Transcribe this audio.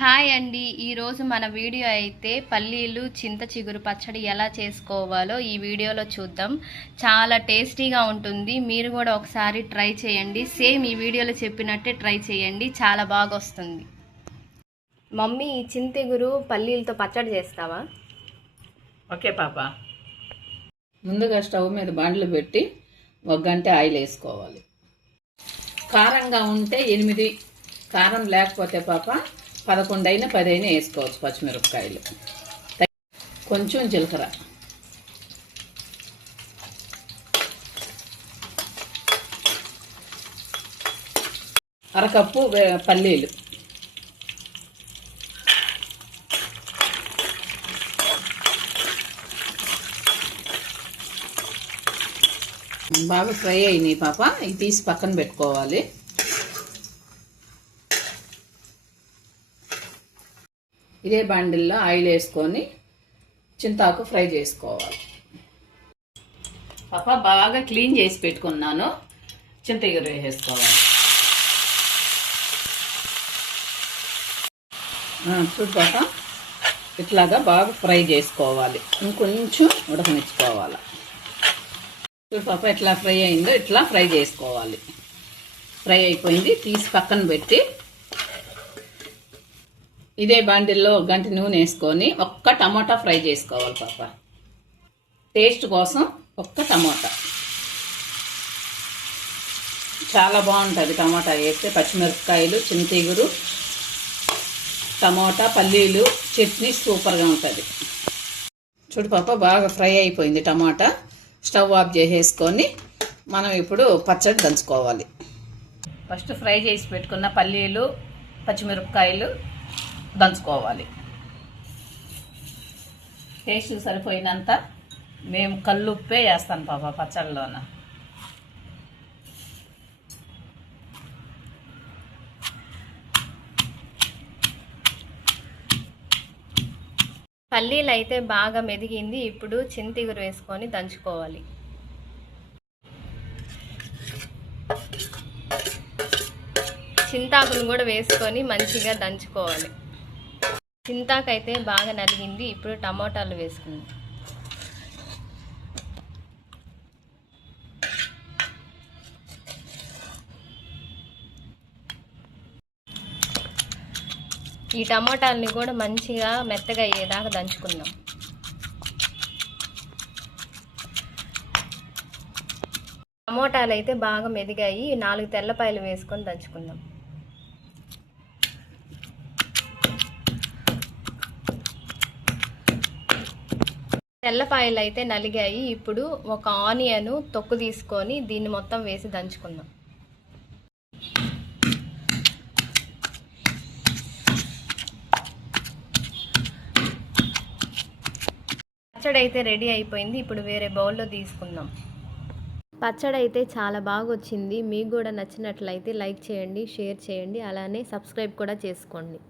Hi అండి. ఈరోజు మన వీడియో అయితే పల్లీలు చింత చిగురు పచ్చడి ఎలా చేసుకోవాలో ఈ వీడియోలో చూద్దాం. చాలా టేస్టీగా ఉంటుంది. మీరు కూడా ఒకసారి ట్రై చేయండి. సేమ్ ఈ వీడియోలో చెప్పినట్టే ట్రై చేయండి, చాలా బాగా వస్తుంది. మమ్మీ, చింతిగురు పల్లీలతో పచ్చడి చేస్తావా? ఓకే పాప. ముందుగా స్టవ్ మీద బాండ్లు పెట్టి 1 గంట ఆయిల్ వేసుకోవాలి. కారంగా ఉంటే 8, కారం లేకపోతే పాప 11 అయినా 10 అయినా వేసుకోవచ్చు పచ్చిమిరపకాయలు. కొంచెం జీలకర్ర, అరకప్పు పల్లీలు, బాగా ఫ్రై అయినాయి పాప. ఇవి తీసి పక్కన పెట్టుకోవాలి. ఇదే బాండిల్లో ఆయిల్ వేసుకొని చింతాకు ఫ్రై చేసుకోవాలి. పాప బాగా క్లీన్ చేసి పెట్టుకున్నాను. చింతగిరి వేసేసుకోవాలి. చూడు పాప, ఇట్లాగా బాగా ఫ్రై చేసుకోవాలి. ఇంకొంచెం ఉడకనిచ్చుకోవాలి. చూడు పాప, ఎట్లా ఫ్రై అయిందో ఇట్లా ఫ్రై చేసుకోవాలి. ఫ్రై అయిపోయింది, తీసి పక్కన పెట్టి ఇదే బాండిల్లో 1 గంట నూనె వేసుకొని ఒక్క టమాటా ఫ్రై చేసుకోవాలి పాప. టేస్ట్ కోసం ఒక్క టమాటా, చాలా బాగుంటుంది టమాటా వేస్తే. పచ్చిమిరపకాయలు, చింతగిరు, టమాటా, పల్లీలు చట్నీ సూపర్గా ఉంటుంది. చూడు పాప, బాగా ఫ్రై అయిపోయింది టమాటా. స్టవ్ ఆఫ్ చేసేసుకొని మనం ఇప్పుడు పచ్చడి దంచుకోవాలి. ఫస్ట్ ఫ్రై చేసి పెట్టుకున్న పల్లీలు, పచ్చిమిరపకాయలు దంచుకోవాలి. టేస్ట్ సరిపోయినంత మేము కల్లుప్పే వేస్తాను పాప పచ్చళ్ళలోన. పల్లీలు అయితే బాగా మెదిగింది. ఇప్పుడు చింతిగురు వేసుకొని దంచుకోవాలి. చింతాకును కూడా వేసుకొని మంచిగా దంచుకోవాలి. చింతాకు అయితే బాగా నలిగింది. ఇప్పుడు టమోటాలు వేసుకుందాం. ఈ టమోటాలని కూడా మంచిగా మెత్తగా అయ్యేదాకా దంచుకుందాం. టమోటాలు అయితే బాగా మెదిగాయి. 4 తెల్లపాయలు వేసుకొని దంచుకుందాం. తెల్లపాయలు అయితే నలిగాయి. ఇప్పుడు ఒక ఆనియన్ తొక్కు తీసుకొని దీన్ని మొత్తం వేసి దంచుకుందాం. పచ్చడి అయితే రెడీ అయిపోయింది. ఇప్పుడు వేరే బౌల్లో తీసుకుందాం. పచ్చడి అయితే చాలా బాగా వచ్చింది. మీకు కూడా నచ్చినట్లయితే లైక్ చేయండి, షేర్ చేయండి, అలానే సబ్స్క్రైబ్ కూడా చేసుకోండి.